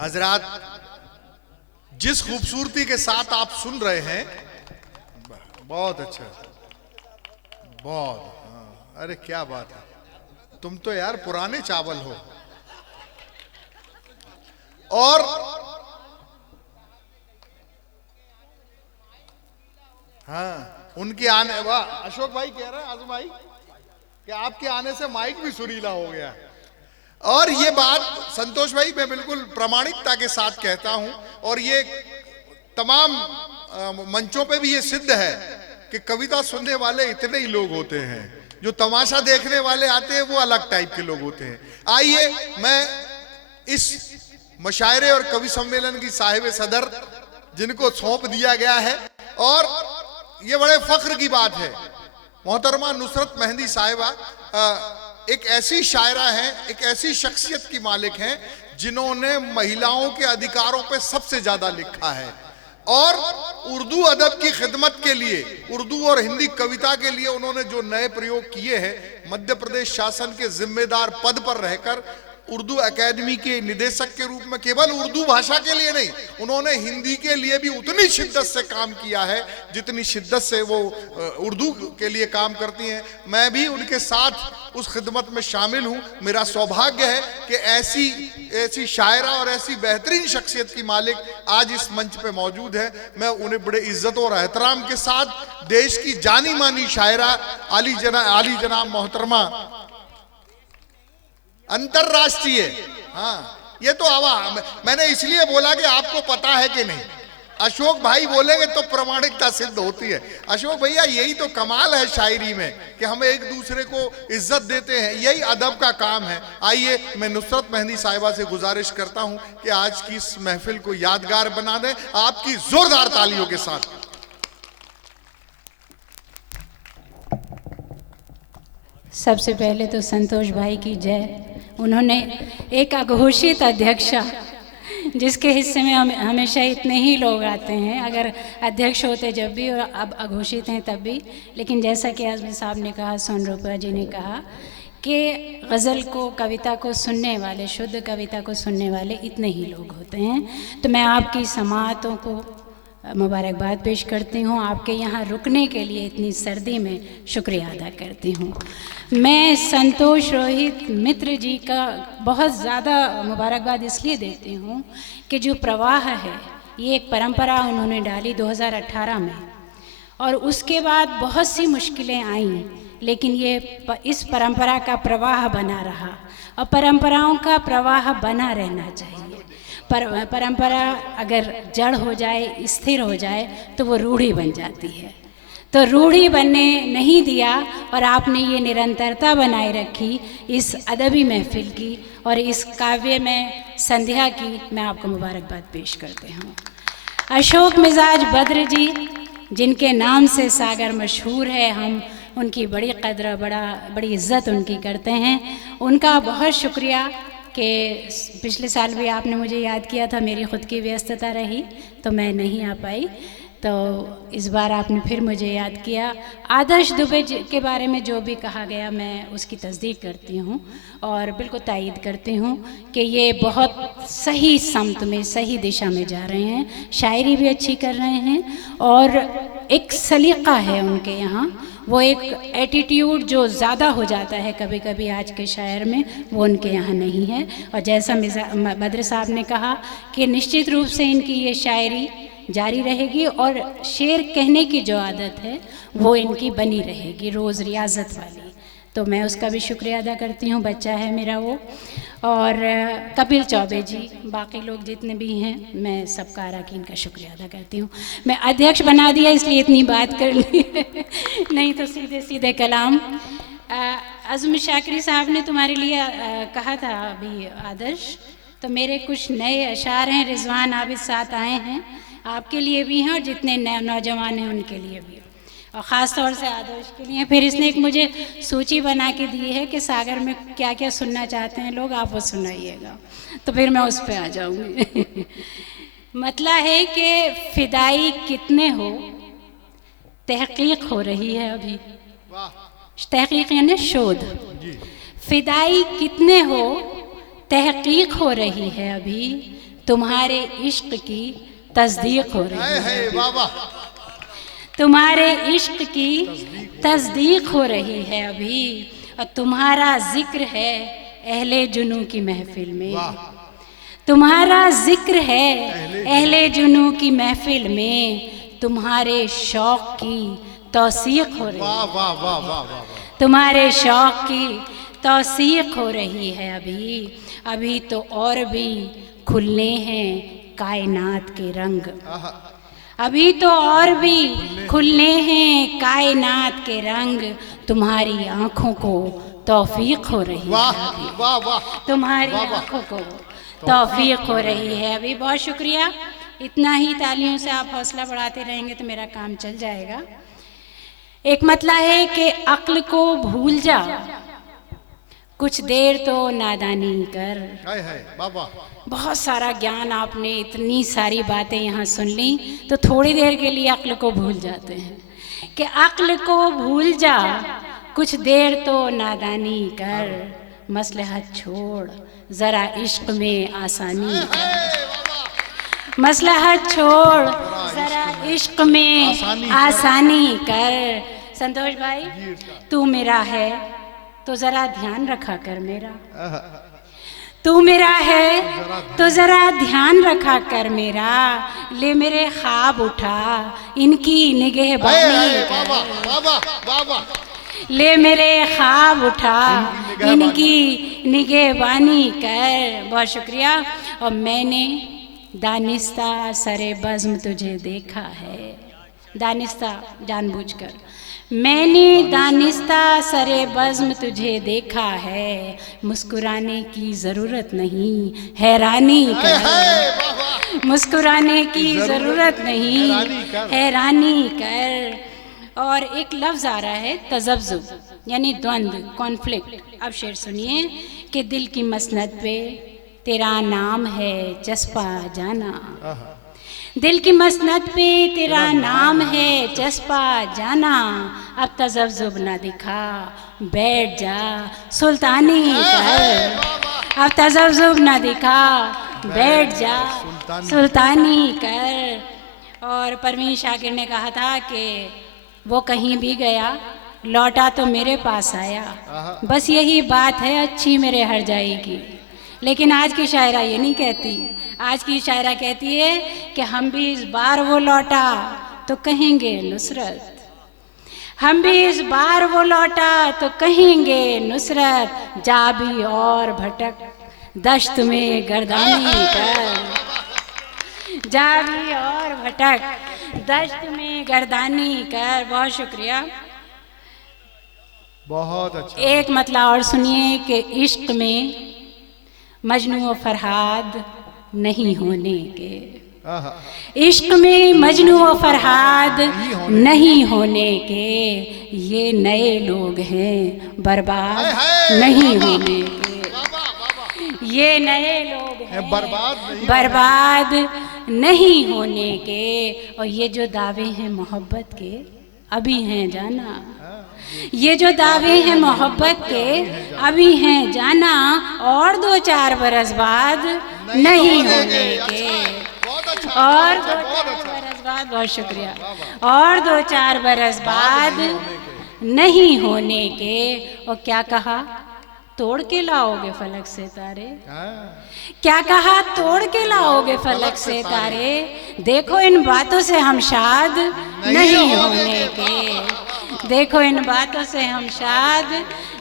हजरात, जिस खूबसूरती के साथ आप सुन रहे हैं, बहुत अच्छा, बहुत, अरे क्या बात है, तुम तो यार पुराने चावल हो। और हाँ, उनके आने, वाह, अशोक भाई कह रहे हैं, आजम भाई, कि आपके आने से माइक भी सुरीला हो गया। और ये बात संतोष भाई मैं बिल्कुल प्रामाणिकता के साथ कहता हूं, और ये तमाम मंचों पे भी ये सिद्ध है कि कविता सुनने वाले इतने ही लोग होते हैं, जो तमाशा देखने वाले आते हैं वो अलग टाइप के लोग होते हैं। आइए, मैं इस मशायरे और कवि सम्मेलन की साहिब सदर जिनको सौंप दिया गया है, और ये बड़े फख्र की बात है, मोहतरमा नुसरत मेहंदी साहिबा एक ऐसी शायरा हैं, एक ऐसी शख्सियत की मालिक हैं जिन्होंने महिलाओं के अधिकारों पे सबसे ज्यादा लिखा है, और उर्दू अदब की खिदमत के लिए, उर्दू और हिंदी कविता के लिए उन्होंने जो नए प्रयोग किए हैं, मध्य प्रदेश शासन के जिम्मेदार पद पर रहकर उर्दू एकेडमी के निदेशक के रूप में केवल उर्दू भाषा के लिए नहीं, उन्होंने हिंदी के लिए भी उतनी शिद्दत से काम किया है जितनी शिद्दत से वो उर्दू के लिए काम करती हैं। मैं भी उनके साथ उस खिदमत में शामिल हूँ। मेरा सौभाग्य है कि ऐसी शायरा और ऐसी बेहतरीन शख्सियत की मालिक आज इस मंच पे मौजूद है। मैं उन्हें बड़े इज्जत और एहतराम के साथ देश की जानी मानी शायरा आली जनाब मोहतरमा अंतरराष्ट्रीय, हाँ ये तो मैंने इसलिए बोला कि आपको पता है कि नहीं, अशोक भाई बोलेंगे तो प्रामाणिकता सिद्ध होती है। अशोक भैया, यही तो कमाल है शायरी में कि हम एक दूसरे को इज्जत देते हैं, यही अदब का काम है। आइए, मैं नुसरत मेहंदी साहिबा से गुजारिश करता हूं कि आज की इस महफिल को यादगार बना दें आपकी जोरदार तालियों के साथ। सबसे पहले तो संतोष भाई की जय। उन्होंने एक अघोषित अध्यक्षा, जिसके हिस्से में हमेशा इतने ही लोग आते हैं, अगर अध्यक्ष होते जब भी और अब अघोषित हैं तब भी, लेकिन जैसा कि आजमी साहब ने कहा, सोनरूपा जी ने कहा कि गज़ल को, कविता को सुनने वाले, शुद्ध कविता को सुनने वाले इतने ही लोग होते हैं। तो मैं आपकी समाअतों को मुबारकबाद पेश करती हूँ। आपके यहाँ रुकने के लिए इतनी सर्दी में शुक्रिया अदा करती हूँ। मैं संतोष रोहित मित्र जी का बहुत ज़्यादा मुबारकबाद इसलिए देती हूँ कि जो प्रवाह है, ये एक परंपरा उन्होंने डाली 2018 में, और उसके बाद बहुत सी मुश्किलें आईं, लेकिन ये इस परंपरा का प्रवाह बना रहा, और परंपराओं का प्रवाह बना रहना चाहिए। परंपरा अगर जड़ हो जाए, स्थिर हो जाए, तो वो रूढ़ी बन जाती है। तो रूढ़ी बनने नहीं दिया, और आपने ये निरंतरता बनाए रखी इस अदबी महफिल की और इस काव्य में संध्या की। मैं आपको मुबारकबाद पेश करती हूँ। अशोक मिजाज बद्र जी, जिनके नाम से सागर मशहूर है, हम उनकी बड़ी कदर, बड़ी इज़्ज़त उनकी करते हैं। उनका बहुत शुक्रिया कि पिछले साल भी आपने मुझे याद किया था, मेरी ख़ुद की व्यस्तता रही तो मैं नहीं आ पाई, तो इस बार आपने फिर मुझे याद किया। आदर्श दुबे के बारे में जो भी कहा गया, मैं उसकी तस्दीक करती हूँ और बिल्कुल तायीद करती हूँ कि ये बहुत सही समत में, सही दिशा में जा रहे हैं। शायरी भी अच्छी कर रहे हैं, और एक सलीक़ा है उनके यहाँ, वो एक एटीट्यूड जो ज़्यादा हो जाता है कभी कभी आज के शायर में, वो उनके यहाँ नहीं है। और जैसा बद्र साहब ने कहा कि निश्चित रूप से इनकी ये शायरी जारी रहेगी, और शेर कहने की जो आदत है वो इनकी बनी रहेगी, रोज़ रियाजत वाली। तो मैं उसका भी शुक्रिया अदा करती हूँ, बच्चा है मेरा वो। और कपिल चौबे जी, बाकी लोग जितने भी हैं, मैं सबका अरकान का शुक्रिया अदा करती हूँ। मैं अध्यक्ष बना दिया इसलिए इतनी बात कर ली नहीं तो सीधे सीधे कलाम। आज़म शाकिरी साहब ने तुम्हारे लिए कहा था अभी आदर्श, तो मेरे कुछ नए अशार हैं, रिजवान आबिद साथ आए हैं, आपके लिए भी हैं और जितने नौजवान हैं उनके लिए भी, और ख़ास तौर से आदर्श के लिए। फिर इसने एक मुझे सूची बना के दी है कि सागर में क्या क्या सुनना चाहते हैं लोग, आप वो सुनाइएगा, तो फिर मैं उस पर आ जाऊँगी मतला है कि फ़िदाई कितने हो, तहक़ीक़ हो रही है अभी, तहक़ीक़ यानी शोध। फ़िदाई कितने हो, तहक़ीक़ हो रही है अभी, तुम्हारे इश्क की तस्दीक हो रही है, है वाह वाह, तुम्हारे इश्क की तस्दीक हो रही है अभी, और तुम्हारा जिक्र है अहले जुनू की महफिल में, तुम्हारा जिक्र है अहले जुनू की महफिल में, तुम्हारे शौक की तौसीक हो रही वाह है, वाह वाह वाह वाह, तुम्हारे शौक की तौसीक हो रही है अभी, अभी तो और भी खुलने हैं कायनात के रंग, अभी तो और भी खुलने हैं कायनात के रंग, तुम्हारी आंखों को तौफीक हो रही है वाह अभी, वाह वाह, तुम्हारी आंखों को तौफीक हो रही है अभी। बहुत शुक्रिया, इतना ही तालियों से आप हौसला बढ़ाते रहेंगे तो मेरा काम चल जाएगा। एक मतला है कि अक्ल को भूल जा, कुछ देर तो नादानी कर। है वाह वाह, बहुत सारा ज्ञान आपने, इतनी सारी बातें यहाँ सुन ली, तो थोड़ी देर के लिए अक्ल को भूल जाते हैं कि अक्ल को भूल जा, कुछ देर तो नादानी कर, मसलहत छोड़ ज़रा इश्क में आसानी कर, मसलहत छोड़ ज़रा इश्क में आसानी कर। संतोष भाई, तू मेरा है तो ज़रा ध्यान रखा कर मेरा, तू मेरा है तो ज़रा ध्यान रखा कर मेरा, ले मेरे ख्वाब उठा इनकी निगहबानी कर, ले मेरे ख्वाब उठा इनकी निगहबानी कर। बहुत शुक्रिया। और मैंने दानिस्ता सरे बज़्म तुझे देखा है, दानिस्ता जानबूझकर, मैंने दानिस्ता सरे बज़्म तुझे देखा है, मुस्कुराने की ज़रूरत नहीं हैरानी कर, मुस्कुराने की ज़रूरत नहीं हैरानी कर। और एक लफ्ज़ आ रहा है तज़ब्ज़ुब, यानी द्वंद्व, कॉन्फ्लिक्ट। अब शेर सुनिए कि दिल की मसनद पे तेरा नाम है चस्पा जाना, दिल की मसनद पे तेरा नाम है चस्पा जाना, अब तज़ब्ज़ुब ना दिखा बैठ जा सुल्तानी कर, अब तज़ब्ज़ुब ना दिखा बैठ जा सुल्तानी कर। और परवीन शाकिर ने कहा था कि वो कहीं भी गया लौटा तो मेरे पास आया, बस यही बात है अच्छी मेरे हर जाई की। लेकिन आज की शायरा ये नहीं कहती, आज की शायरा कहती है कि हम भी इस बार वो लौटा तो कहेंगे नुसरत, हम भी इस बार वो लौटा तो कहेंगे नुसरत, जा भी और भटक दश्त में गर्दानी कर, जा भी और भटक दश्त में गर्दानी कर। बहुत शुक्रिया। बहुत अच्छा। एक मतला और सुनिए कि इश्क में मजनू और फरहाद नहीं होने के, इश्क में मजनू और फरहाद नहीं होने के, ये नए लोग हैं बर्बाद नहीं होने के, ये नए लोग हैं बर्बाद नहीं होने के। और ये जो दावे हैं मोहब्बत के अभी हैं जाना, ये जो दावे हैं मोहब्बत के अभी हैं जाना, और 2-4 बरस बाद नहीं होने के, और 2-4 बरस बाद, बहुत शुक्रिया, और 2-4 बरस बाद नहीं होने के। और क्या कहा, तोड़ के लाओगे फलक से तारे, क्या कहा, तोड़ के लाओगे फलक से तारे, देखो इन बातों से हम शाद नहीं होने के, देखो इन बातों से हम शाद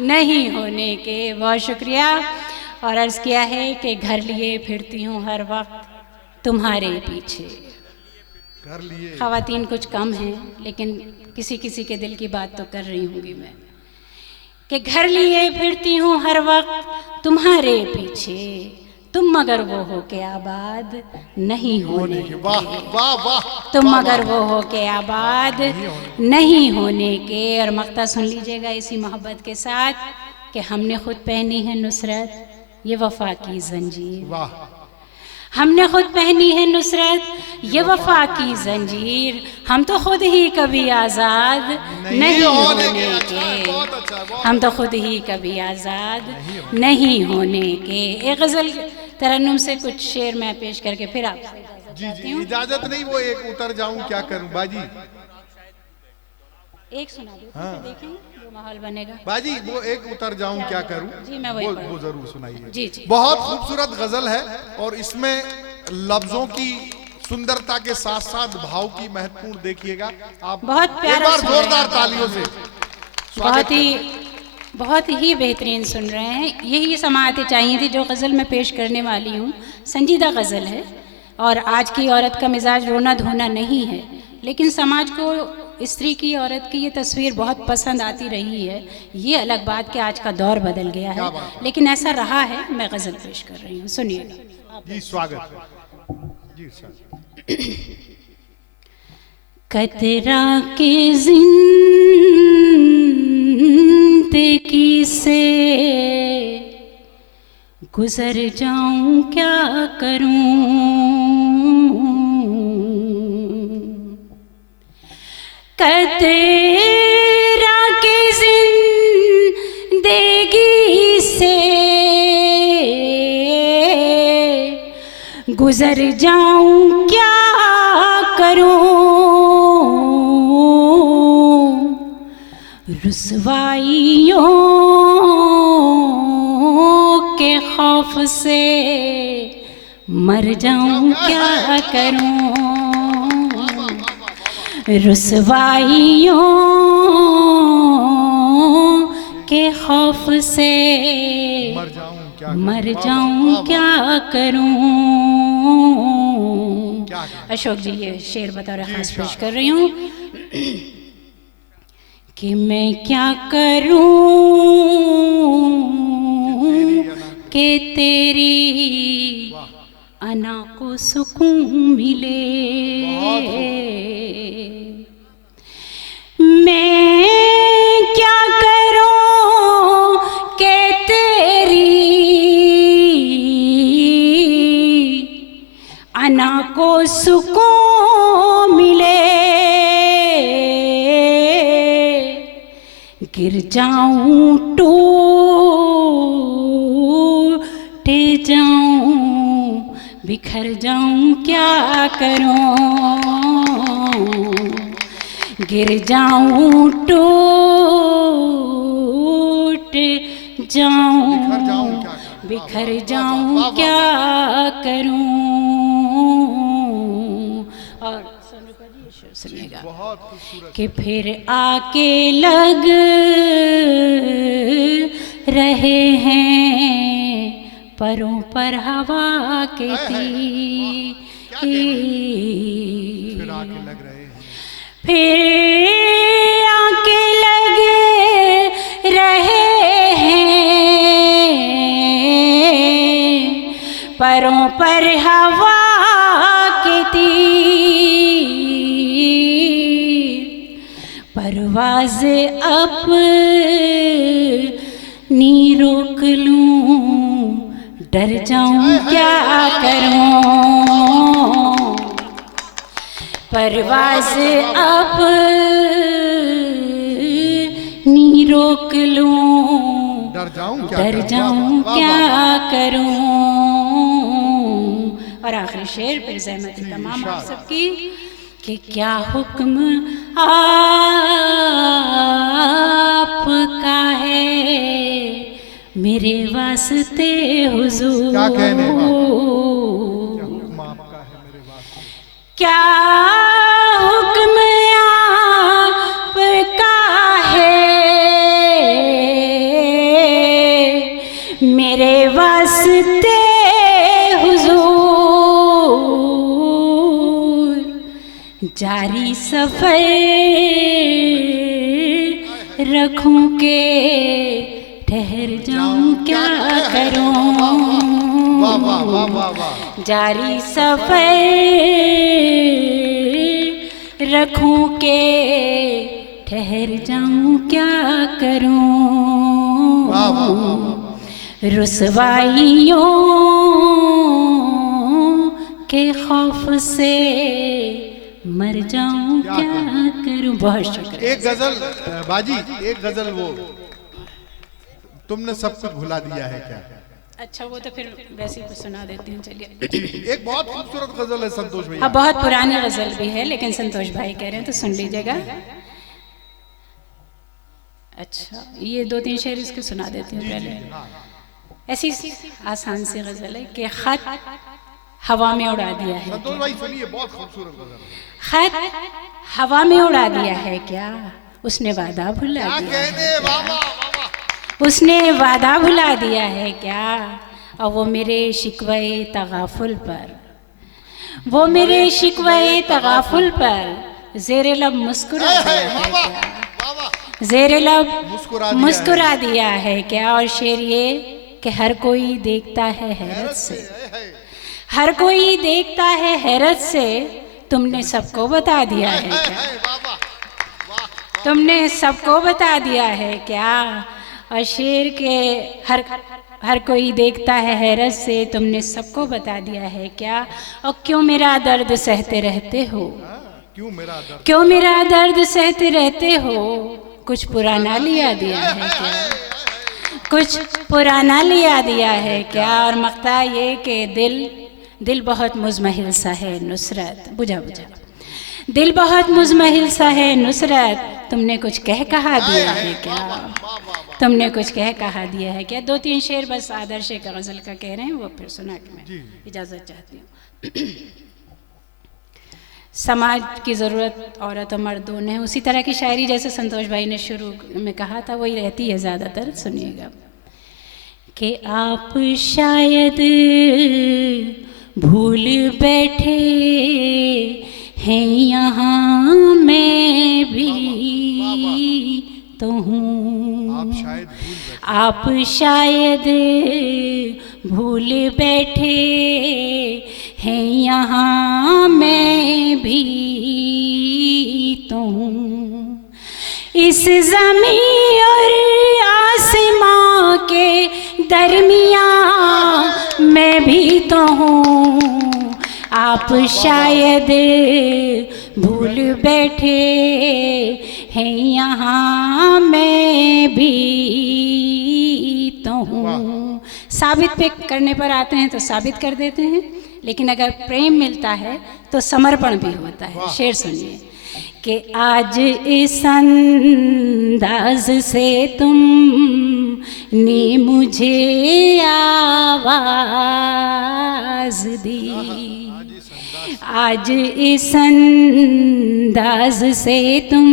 नहीं होने के। बहुत शुक्रिया। और अर्ज़ किया है कि घर लिए फिरती हूँ हर वक्त तुम्हारे पीछे। घर लिए ख़वातीन कुछ कम हैं, लेकिन किसी किसी के दिल की बात तो कर रही होंगी मैं, कि घर लिए फिरती हूँ हर वक्त तुम्हारे पीछे, तुम मगर वो हो के आबाद नहीं होने के, तुम मगर वो हो के आबाद नहीं होने के। और मक्ता सुन लीजिएगा इसी मोहब्बत के साथ कि हमने खुद पहनी है नुसरत ये वफा की जंजीर, हमने खुद पहनी है नुसरत ये वफा की जंजीर, हम तो खुद ही कभी आज़ाद नहीं होने के, हम तो खुद ही कभी आज़ाद नहीं होने के। एक गज़ल तरन्नुम से कुछ शेर मैं पेश करके फिर आपसे इजाजत जी चाहती जी, हूँ। इजाजत नहीं, वो एक उतर जाऊं क्या करूं बाजी। एक सुना दो हाँ। फिर देखेंगे जो माहौल बनेगा। बाजी वो एक उतर जाऊं क्या करूं, जी, मैं वही वो पढ़ूं। जरूर सुनाइए। जी जी। बहुत खूबसूरत गजल है और इसमें लफ्जों की सुंदरता के साथ साथ भाव की महत्वपूर्ण देखिएगा आप। बहुत एक प्यारा बार सुन रहे जोरदार हैं। तालियों से बहुत ही बेहतरीन सुन रहे हैं। यही समाअतें चाहिए थी जो गज़ल मैं पेश करने वाली हूँ। संजीदा गज़ल है और आज की औरत का मिजाज रोना धोना नहीं है, लेकिन समाज को स्त्री की, औरत की ये तस्वीर बहुत पसंद आती रही है। ये अलग बात कि आज का दौर बदल गया है, लेकिन ऐसा रहा है। मैं गज़ल पेश कर रही हूँ, सुनिएगा। जी स्वागत है जी स्वागत। कतरा के जिंदगी से गुजर जाऊं क्या करूं, कतरा के जिंदगी से गुजर जाऊं क्या करूं, रुसवाइयों के खौफ से मर जाऊं क्या करूं, रुसवाइयों के खौफ से मर जाऊं क्या करूं। अशोक जी ये शेर बतौर खास पेश कर रही हूँ कि मैं क्या करूं कि तेरी अना को सुकून मिले, मैं क्या करूं कि तेरी अना को सुकून मिले, गिर जाऊं टूट जाऊं बिखर जाऊं क्या करूं, गिर जाऊं टूट जाऊं बिखर जाऊं क्या करूं। और सुनिएगा कि फिर आके लग रहे हैं परों पर हवा के तीर, फिर आके लग रहे हैं परों पर हवा के तीर, परवाज़ अपनी रोक लूं डर जाऊं क्या करूं, परवाज़ अपनी रोक लूं डर जाऊं क्या करूं। और आखिरी शेर फिर ज़हमत तमाम आप सबकी कि क्या हुक्म आपका है मेरे वास्ते हुजूर, क्या कहने क्या हुक्म आपका है मेरे वास्ते हुजूर, जारी सफर रखूं के ठहर जाऊं क्या करूं, जारी सफर रखूं के ठहर जाऊं क्या करूं, रुसवाइयों के खौफ से मर जाऊं क्या करूं। बहुत शुक्रिया। एक गजल बाजी, एक गजल वो तुमने सब कुछ भुला दिया है क्या, अच्छा वो तो फिर वैसे ही कुछ सुना देती हूँ, चलिए। एक बहुत खूबसूरत गजल है संतोष भैया। हाँ बहुत पुरानी गजल भी है, लेकिन संतोष भाई कह रहे हैं तो सुन लीजिएगा। अच्छा ये 2-3 शेर इसके सुना देती हूँ पहले। ऐसी आसान सी गजल है कि खत हवा में उड़ा दिया है, संतोष भाई सुनिए, बहुत खूबसूरत गजल है। खत हवा में उड़ा दिया है क्या, उसने वादा भुला क्या दिया है कहने, वाह वाह वाह वाह। उसने वादा भुला दिया है क्या, और वो मेरे शिकवे तगाफुल पर, वो मेरे शिकवे तगाफुल पर ज़ेरे लब मुस्कुरा दिया है क्या, ज़ेरे लब मुस्कुरा दिया है क्या। और शेर ये कि हर कोई देखता है हैरत से, हर कोई देखता है हैरत से, तुमने सबको बता दिया है क्या, तुमने सबको बता दिया है क्या। और शेर के हर कोई देखता है हैरत से, तुमने सबको बता दिया है क्या। और क्यों मेरा दर्द सहते रहते हो, क्यों मेरा दर्द सहते रहते हो, कुछ पुराना लिया दिया है क्या, कुछ पुराना लिया दिया है क्या। और मकता ये कि दिल बहुत मुज़महिल सा है नुसरत, बुझा दिल बहुत मुज़महिल सा है नुसरत, तुमने कुछ कह कहा दिया है क्या, तुमने कुछ कह कहा दिया है क्या। 2-3 शेर बस आदर्श का गज़ल का कह रहे हैं, वो फिर सुना के मैं इजाज़त चाहती हूँ। समाज की ज़रूरत औरत और मर्द दोनों है, उसी तरह की शायरी जैसे संतोष भाई ने शुरू में कहा था वही रहती है ज़्यादातर। सुनिएगा कि आप शायद भूल बैठे हैं यहाँ मैं भी तो हूँ, आप शायद भूल बैठे हैं यहाँ मैं भी तो हूँ। इस ज़मीं और आसमां के दरमियाँ मैं भी तो हूँ, आप शायद भूल बैठे हैं यहाँ मैं भी तो हूँ। साबित पे करने पर आते हैं तो साबित कर देते हैं, लेकिन अगर प्रेम मिलता है तो समर्पण भी होता है। शेर सुनिए कि आज इस अंदाज से तुम ने मुझे आवाज दी, आज इस अंदाज से तुम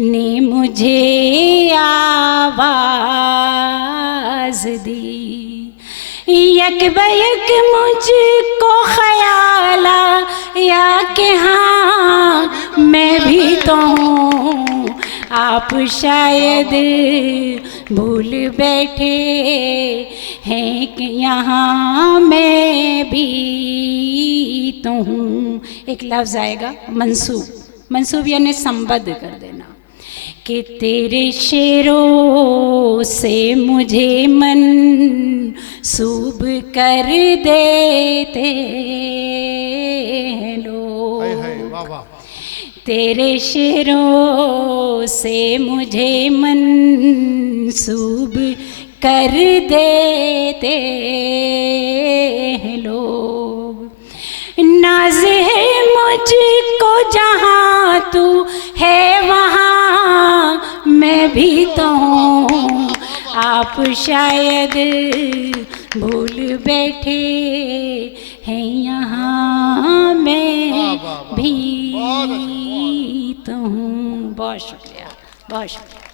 ने मुझे आवाज दी, यक बयक मुझको ख्याल या कि हाँ मैं भी तो हूँ, आप शायद भूल बैठे हैं कि यहाँ मैं भी तो हूँ। एक लफ्ज़ आएगा मंसूब, मंसूब यानी संबद्ध कर देना कि तेरे शेरों से मुझे मंसूब कर देते हैं लोग, तेरे शेरों से मुझे मंसूब कर देते हैं लोग। नाज़ है मुझको जहाँ तू है वहाँ मैं भी तो हूँ, आप शायद भूल बैठे हैं यहाँ मैं भी तो हूँ। बहुत शुक्रिया, बहुत शुक्रिया।